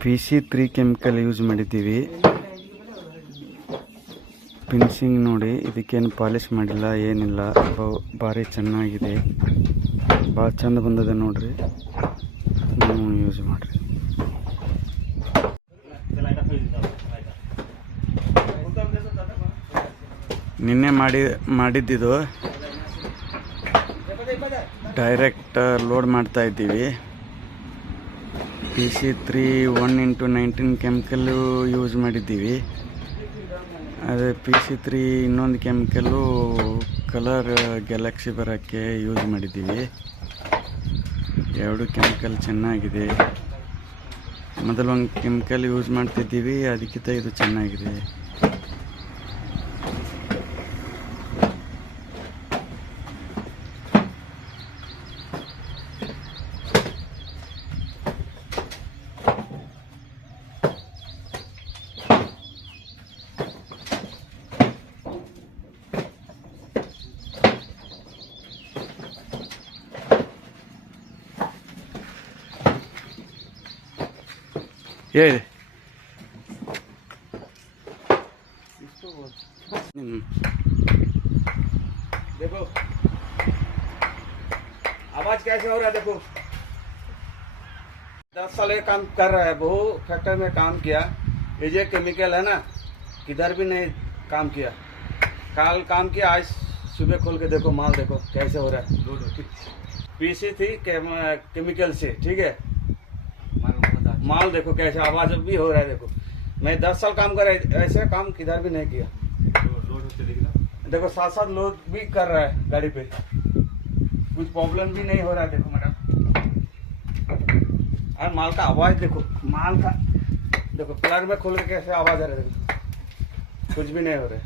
PC3 chemical use ಮಾಡಿದ್ದೀವಿ. Finishing ನೋಡಿ, ಇದಕ್ಕೇನು ಪಾಲಿಶ್ ಮಾಡಿಲ್ಲ, ಏನಿಲ್ಲ. ಭಾರಿ ಚೆನ್ನಾಗಿದೆ, ಭಾಳ ಚಂದ ಬಂದದ ನೋಡ್ರಿ. ನೀವು ಯೂಸ್ ಮಾಡಿರಿ. ನಿನ್ನೆ ಮಾಡಿದ್ದಿದ್ದು ಡೈರೆಕ್ಟ್ ಲೋಡ್ ಮಾಡ್ತಾ ಇದ್ದೀವಿ. PC3 1x19 ಕೆಮಿಕಲ್ಲು ಯೂಸ್ ಮಾಡಿದ್ದೀವಿ. ಅದೇ PC3 ಇನ್ನೊಂದು ಕೆಮಿಕಲ್ಲು ಕಲರ್ ಗ್ಯಾಲಕ್ಸಿ ಬರೋಕ್ಕೆ ಯೂಸ್ ಮಾಡಿದ್ದೀವಿ. ಎರಡು ಕೆಮಿಕಲ್ ಚೆನ್ನಾಗಿದೆ. ಮೊದಲು ಒಂದು ಕೆಮಿಕಲ್ ಯೂಸ್ ಮಾಡ್ತಿದ್ದೀವಿ, ಅದಕ್ಕಿಂತ ಇದು ಚೆನ್ನಾಗಿದೆ. ಹೇಳಿ. देखो आवाज कैसे हो रहा है, देखो 10 साल ये काम कर रहा है, बहु फैक्ट्री में काम किया. ये जो केमिकल है ना, किधर भी नहीं काम किया. कल काम किया, आज सुबह खोल के देखो माल, देखो कैसे हो रहा है. PC3 केमिकल से, ठीक है. माल देखो कैसे आवाज भी हो रहा है. देखो मैं 10 साल काम कर रहा है, ऐसे काम किधर भी नहीं किया. देखो 7-7 लोग भी कर रहा है गाड़ी पे, कुछ प्रॉब्लम भी नहीं हो रहा है. देखो मैडम, और माल का आवाज देखो, माल का देखो प्लग में खोल के कैसे आवाज आ रहा है. देखो कुछ भी नहीं हो रहा है.